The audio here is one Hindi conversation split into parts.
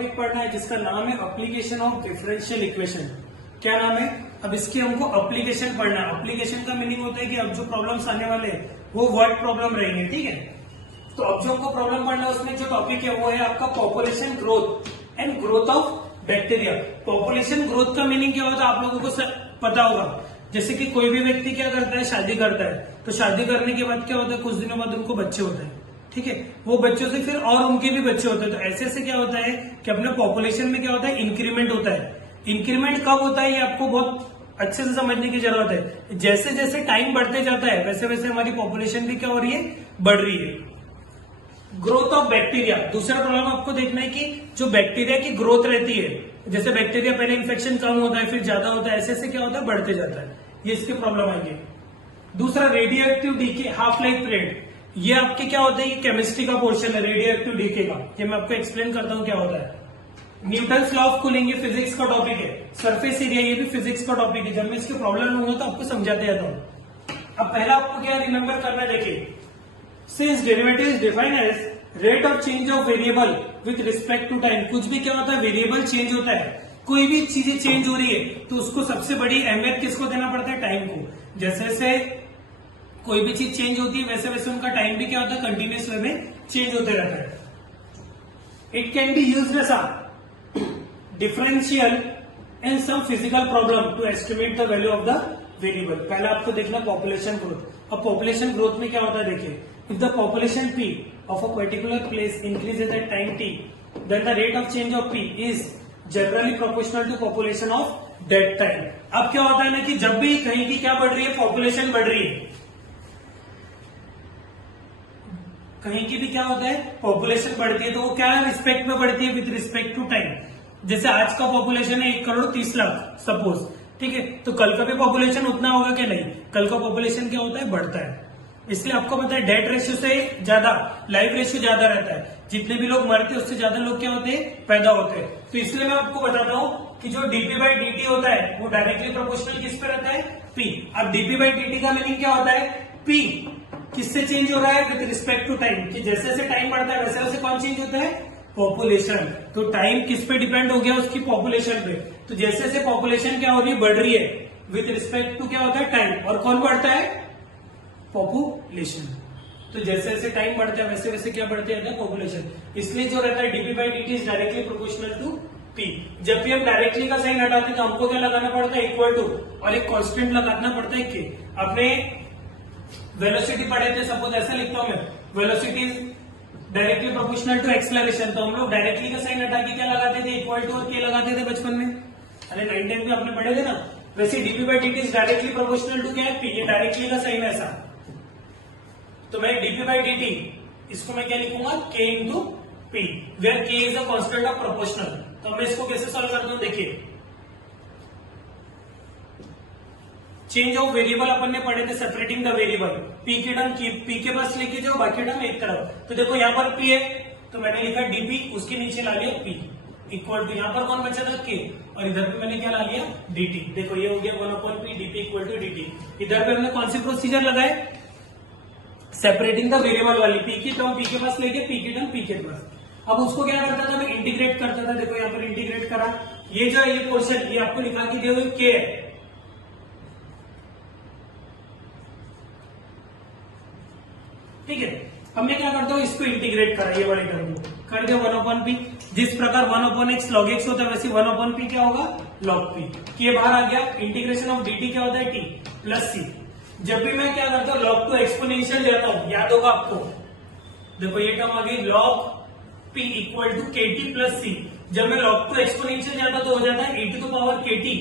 टॉपिक पढ़ना है जिसका नाम है एप्लीकेशन ऑफ डिफरेंशियल इक्वेशन। क्या नाम है? अब इसकी हमको एप्लीकेशन पढ़ना है। एप्लीकेशन का मीनिंग होता है कि अब जो प्रॉब्लम्स आने वाले हैं वो वर्ड प्रॉब्लम रहेंगे, ठीक है। तो अब जो हमको प्रॉब्लम पढ़ना है उसमें जो टॉपिक है वो है आपका population growth and growth of bacteria. Population growth का मीनिंग क्या होता है आप लोगों को पता होगा। जैसे कि कोई भी व्यक्ति क्या करता है, शादी करता है, तो शादी करने के बाद क्या होता है, कुछ दिनों बाद उनको बच्चे होते हैं, ठीक है। वो बच्चों से फिर और उनके भी बच्चे होते हैं। तो ऐसे ऐसे क्या होता है कि अपने पॉपुलेशन में क्या होता है, इंक्रीमेंट होता है। इंक्रीमेंट कब होता है ये आपको बहुत अच्छे से समझने की जरूरत है। जैसे जैसे टाइम बढ़ते जाता है वैसे वैसे हमारी पॉपुलेशन भी क्या हो रही है, बढ़ रही है। ग्रोथ ऑफ बैक्टीरिया, दूसरा प्रॉब्लम आपको देखना है कि जो बैक्टीरिया की ग्रोथ रहती है, जैसे बैक्टीरिया पहले इन्फेक्शन कम होता है फिर ज्यादा होता है, ऐसे ऐसे क्या होता है, बढ़ते जाता है। ये इसके प्रॉब्लम आएंगे। दूसरा radio active decay, half life period. ये आपके क्या होता है, ये केमिस्ट्री का पोर्शन है रेडियो एक्टिव डीके का। ये मैं आपको एक्सप्लेन करता हूँ क्या होता है। न्यूटन्स लॉ ऑफ कूलिंग, ये फिजिक्स का टॉपिक है। सरफेस एरिया, ये भी फिजिक्स का टॉपिक है। जब मैं इसके प्रॉब्लम लूंगा तो आपको समझाते जाता हूँ। अब पहला आपको क्या रिमेंबर करना है, देखिए, since derivative is defined as rate of change of variable with respect to time. कुछ भी क्या होता है, वेरिएबल चेंज होता है, कोई भी चीजें चेंज हो रही है तो उसको सबसे बड़ी अहमियत किसको देना पड़ता है, टाइम को। जैसे जैसे कोई भी चीज चेंज होती है वैसे वैसे उनका टाइम भी क्या होता है, कंटिन्यूस वे में चेंज होते रहता है। It can be used as a differential in some physical problem to estimate the value of the variable. पहले आपको देखना पॉपुलेशन ग्रोथ। अब पॉपुलेशन ग्रोथ में क्या होता है, देखिए, if the population P of a particular place increases at time t, then the rate of change of p is generally proportional to population of that time। अब क्या होता है ना कि जब भी कहीं की क्या बढ़ रही है, पॉपुलेशन बढ़ रही है, कहीं की भी क्या होता है, पॉपुलेशन बढ़ती है, तो वो क्या रिस्पेक्ट में बढ़ती है, विथ रिस्पेक्ट टू टाइम। जैसे आज का पॉपुलेशन है 1,30,00,000 सपोज, ठीक है, तो कल का भी पॉपुलेशन उतना होगा क्या, नहीं, कल का पॉपुलेशन क्या होता है, बढ़ता है। इसलिए आपको पता है डेथ रेशियो से ज्यादा लाइफ रेशियो ज्यादा रहता है। जितने भी लोग मरते हैं उससे ज्यादा लोग क्या होते हैं, पैदा होते हैं। तो इसलिए मैं आपको बताता हूँ कि जो डीपी बाई डी होता है वो डायरेक्टली प्रोपोर्शनल किस पे रहता है, पी। अब डीपी बाई डी का मीनिंग क्या होता है, पी किससे चेंज हो रहा है, विद रिस्पेक्ट टू टाइम, कि जैसे जैसे टाइम बढ़ता है वैसे वैसे कौन चेंज होता है, पॉपुलेशन। तो टाइम किस पे डिपेंड हो गया, उसकी पॉपुलेशन पे। तो जैसे जैसे पॉपुलेशन क्या हो रही है, बढ़ रही है, विद रिस्पेक्ट टू क्या होता है, टाइम। और कौन बढ़ता है, पॉपुलेशन। तो जैसे जैसे टाइम बढ़ता है वैसे वैसे क्या बढ़ते जाता है, पॉपुलेशन। इसलिए जो रहता है DP by D is directly proportional to P. जब भी हम डायरेक्टली का साइन हटाते हैं तो हमको क्या लगाना पड़ता है, इक्वल टू, और एक कांस्टेंट लगाना पड़ता है के। आपने वेलोसिटी पढ़े थे, सपोज ऐसा लिखता हूं मैं, velocity is directly proportional to acceleration. तो हम लोग डायरेक्टली का साइन हटा के क्या लगाते थे, इक्वल टू और के लगाते थे बचपन में। अरे 9-10 में आपने पढ़े थे ना। वैसे DP by D is directly proportional to क्या है, पी। ये डायरेक्टली का साइन है ऐसा। तो मैं डीपी बाई डी इसको मैं क्या लिखूंगा, के इंटू पी, वेयर के is a constant of proportional. तो मैं इसको कैसे सॉल्व करता हूं, देखिए, चेंज ऑफ वेरिएबल अपन ने पढ़े थे, सेपरेटिंग द वेरिएबल। पी की टर्म पी के पास लेके जाओ, बाकी टर्म एक तरफ। तो देखो यहाँ पर पी है तो मैंने लिखा डीपी, उसके नीचे ला लिया पी, इक्वल टू, यहाँ पर कौन बचा था, के, और इधर पे मैंने क्या ला लिया, dt। देखो ये हो गया 1/p, dp equal to dt। इधर पे हमने कौन सी प्रोसीजर लगाए, सेपरेटिंग द वेरिएबल वाली, पी की टर्म पी के पास लेके पी की टर्म पी के पास। अब उसको क्या करता था, मैं इंटीग्रेट करता था। देखो यहाँ पर इंटीग्रेट करा, ये जो है ये पोर्शन, ये आपको लिखा के दिए हुए के है, ठीक है। अब मैं क्या करता हूँ, इसको इंटीग्रेट करा, ये वाली टर्म को कर दिया 1/p। जिस प्रकार 1/x log x होता है वैसे 1/p क्या होगा, log p। के बाहर आ गया, इंटीग्रेशन ऑफ dt क्या होता है, t प्लस c। जब भी मैं क्या करता हूँ, log टू एक्सपोनेंशियल जाता हूँ, याद होगा आपको, देखो ये टर्म आ गई log p equal to kt plus c। जब मैं log टू एक्सपोनेंशियल जाता तो हो जाता है e to the power kt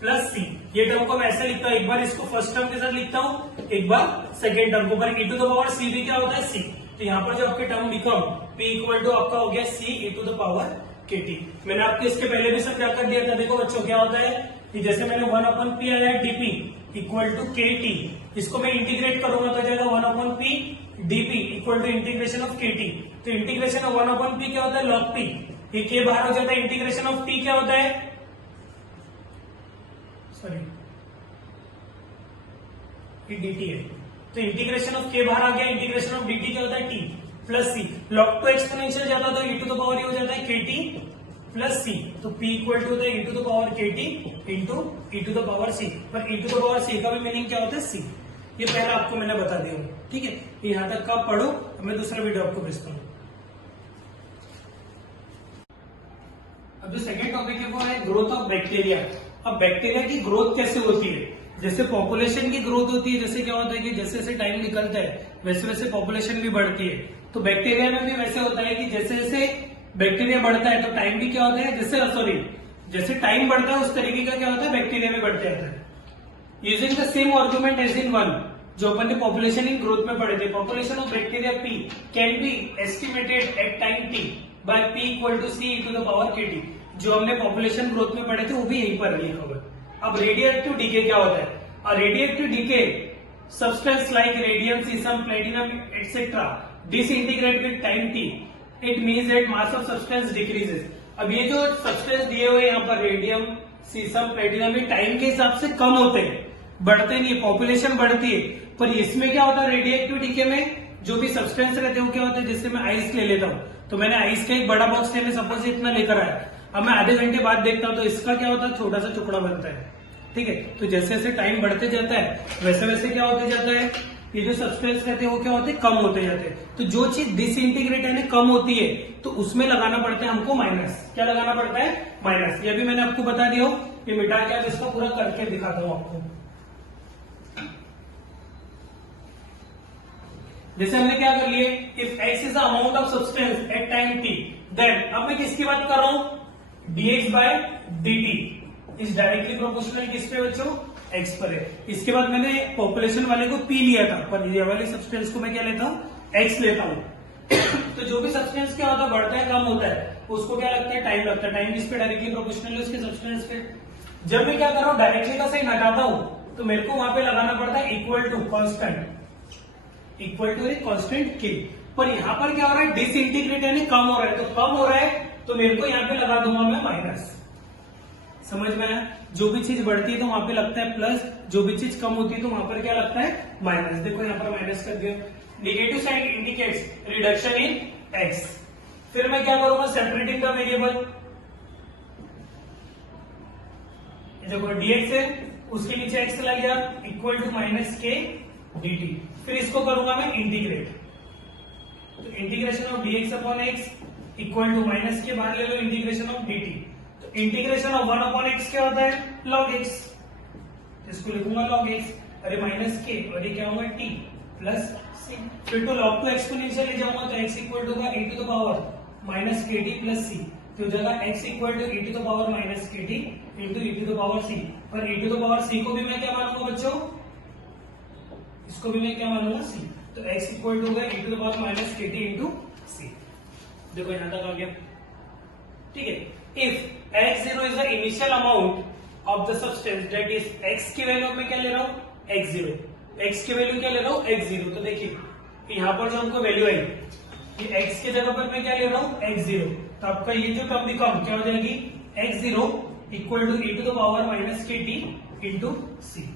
plus c। ये टर्म को मैं ऐसे लिखता हूँ, एक बार इसको फर्स्ट टर्म के साथ लिखता हूँ, एक बार सेकेंड टर्म को, पर e to the power c भी क्या होता है, c। तो यहाँ पर जो आपके टर्म लिखा हूं, p इक्वल टू आपका हो गया c e to the power kt। मैंने आपको इसके पहले भी समझा कर दिया था। देखो बच्चों क्या होता है कि जैसे मैंने 1/p आया है dp इक्वल टू kt, इसको मैं इंटीग्रेट करूंगा तो जाएगा 1/p dp equal to integration of kt। तो इंटीग्रेशन ऑफ 1/p क्या होता है, log p। ये k बाहर हो जाता है, इंटीग्रेशन ऑफ t क्या होता है, सॉरी ये dt है। तो इंटीग्रेशन ऑफ के बाहर आ गया, इंटीग्रेशन ऑफ dt क्या होता है, t plus c। log to exponential जाता तो e टू द पावर हो जाता है kt प्लस सी, तो p इक्वल टू होता है e to the power kt into e to the power c, पर e to the power c का भी मीनिंग क्या होता है c। ये पहला आपको मैंने बता दिया हूँ, ठीक है। यहां तक का पढ़ो, मैं दूसरा वीडियो आपको भेजता हूँ। अब जो सेकेंड टॉपिक है वो है ग्रोथ ऑफ बैक्टीरिया। अब बैक्टीरिया की ग्रोथ कैसे होती है, जैसे पॉपुलेशन की ग्रोथ होती है, जैसे क्या होता है कि जैसे जैसे टाइम निकलता है वैसे वैसे पॉपुलेशन भी बढ़ती है, तो बैक्टीरिया में भी वैसे होता है कि जैसे जैसे बैक्टीरिया बढ़ता है तो टाइम भी क्या होता है, जैसे टाइम बढ़ता है उस तरीके का क्या होता है बैक्टीरिया में बढ़ते जाता है। Using the same argument as in one, जो अपन ने पॉपुलेशन इन ग्रोथ में पढ़े थे, population of bacteria p can be estimated at time t by p equal to c to the power kt। जो हमने पॉपुलेशन ग्रोथ में पढ़े थे वो भी यहीं पर लिखा हुआ है। अब रेडियोएक्टिव डीके क्या होता है, और radioactive decay substance like radium, caesium, platinum etcetera disintegrate with time t, it means that mass of substance decreases. अब ये जो सब्सटेंस दिए हुए यहाँ पर रेडियम, सीसम, प्लेटिनम, ये टाइम के हिसाब से कम होते हैं, बढ़ते नहीं, पॉपुलेशन बढ़ती है। पर इसमें क्या होता है रेडियोएक्टिव डीके में जो भी सब्सटेंस रहते हैं वो क्या होता है, जैसे मैं आइस ले लेता हूँ, तो मैंने आइस का एक बड़ा बॉक्स लेने सपोज इतना लेकर आया, अब मैं आधे घंटे बाद देखता हूँ तो इसका क्या होता है छोटा सा टुकड़ा बनता है, ठीक है। तो जैसे जैसे टाइम बढ़ते जाता है वैसे वैसे क्या होते जाता है, ये जो सब्सटेंस रहते हैं वो क्या होते हैं कम होते जाते हैं। तो जो चीज डिसइंटीग्रेट यानी कम होती है तो उसमें लगाना पड़ता है हमको माइनस, क्या लगाना पड़ता है माइनस। ये भी मैंने आपको बता दिया हो, ये मिटा के आप इसको पूरा करके दिखाता हूँ आपको। जैसे हमने क्या कर लिए, if x is the amount of substance at time t, then अब मैं किसकी बात कर रहा हूं, dx by dt is directly proportional किस पे बच्चों, x पर है। इसके बाद मैंने पॉपुलेशन वाले को p लिया था, पर ये वाले सब्सटेंस को मैं क्या लेता हूँ, x लेता हूँ। तो जो भी सब्सटेंस क्या होता है बढ़ता है कम होता है, उसको क्या लगता है टाइम लगता है, टाइम किस पे डायरेक्टली प्रोपोर्शनल है उसके सब्सटेंस पे। जब मैं क्या कर रहा हूँ डायरेक्टली का साइन हटाता हूँ तो मेरे को वहां पे लगाना पड़ता है equal to constant, equal to constant k। पर यहाँ पर क्या हो रहा है डिसइंटीग्रेट यानी कम हो रहा है, तो कम हो रहा है तो मेरे को यहाँ पे लगा दूंगा मैं माइनस। समझ में आया, जो भी चीज बढ़ती है तो वहां पे लगता है प्लस, जो भी चीज कम होती है तो वहां पर क्या लगता है माइनस। देखो यहाँ पर माइनस कर दिया, negative sign indicates reduction in x। फिर मैं क्या करूंगा सेपरेटिंग द वेरिएबल, देखो dx है उसके नीचे x चला गया equal to minus k dt। फिर इसको करूंगा मैं इंटीग्रेट, तो integration of dx upon x equal to minus के बाहर ले लो इंटीग्रेशन ऑफ dt, तो इंटीग्रेशन ऑफ 1 अपॉन x क्या होता है log x, इसको लिखूंगा log x, अरे माइनस k और ये क्या होगा t प्लस c। फिर तो log टू एक्सपोनेंशियल ले जाऊंगा तो x equal to e to the power minus kt plus c, तो जगह x equal to e to the power minus kt into e to the power c। पर e to the power c को भी मैं क्या मानूंगा बच्चों, इसको भी मैं क्या मानूंगा c, तो x equal to e to the power minus kt into c। देखो यहां तक आ गया, ठीक है। If x0 is the initial amount of the substance that is x की वैल्यू में क्या ले रहा हूं x0, x की वैल्यू क्या ले रहा हूं x0, तो देखिए यहाँ पर जो हमको वैल्यू आई ये x के जगह पर मैं क्या ले रहा हूं x0, तो आपका ये जो टर्म भी कम क्या हो जाएगी x0 equal to e to the power minus kt into c।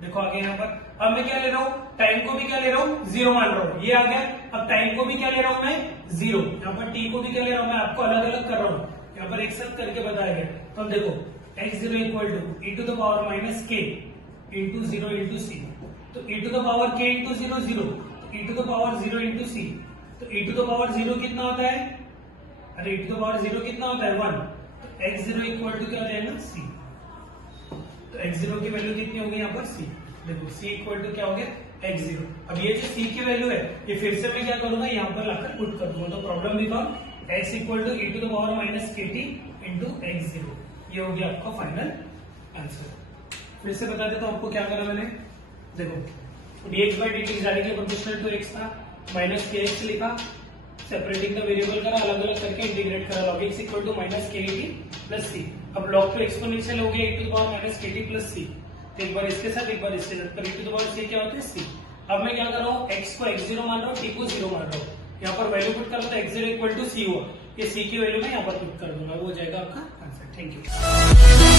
देखो आगे यहाँ पर अब मैं क्या ले रहा हूँ टाइम को भी क्या ले रहा हूँ जीरो मान रहा हूँ, ये आ गया। अब टाइम को भी क्या ले रहा हूँ मैं जीरो, यहाँ पर t को भी क्या ले रहा हूँ मैं आपको अलग अलग कर रहा हूँ, यहाँ पर एक साथ करके बताया गया। तो अब देखो x0 equal to e to the power minus k into zero into C, तो e to the power k into zero zero, तो e to the power zero into C, तो e to the power zero कितना होता है, अरे e to the power zero कितना होता है 1, तो x0 इक्वल टू क्या हो जाएगा c, तो x0 की वैल्यू कितनी होगी यहाँ पर c, देखो c इक्वल टू क्या हो गया x0। अब ये जो c की वैल्यू है ये फिर से मैं क्या करूंगा यहाँ पर लाकर पुट कर दूंगा, तो problem become x equal to e to the power minus kt into x0, ये हो गया आपका फाइनल आंसर। फिर से बता देता हूँ आपको क्या करा मैंने, देखो dx by dt directly proportional to x था, माइनस kx लिखा, सेपरेटिंग द वेरिएबल करा, अलग अलग करके इंटीग्रेट करा, log x equal to minus kt plus c। अब log टू एक्सपोनेंशियल हो गया e to the power minus kt plus c, एक बार इसके साथ एक बार इसके साथ, पर e to the power c क्या होता है c। अब मैं क्या कर रहा हूँ x को x0 मान रहा हूँ, t को 0 मान रहा हूँ, यहाँ पर वैल्यू पुट करता है x0 इक्वल टू c हुआ, ये c की वैल्यू मैं यहाँ पर पुट कर दूंगा, वो हो जाएगा आपका आंसर। Thank you.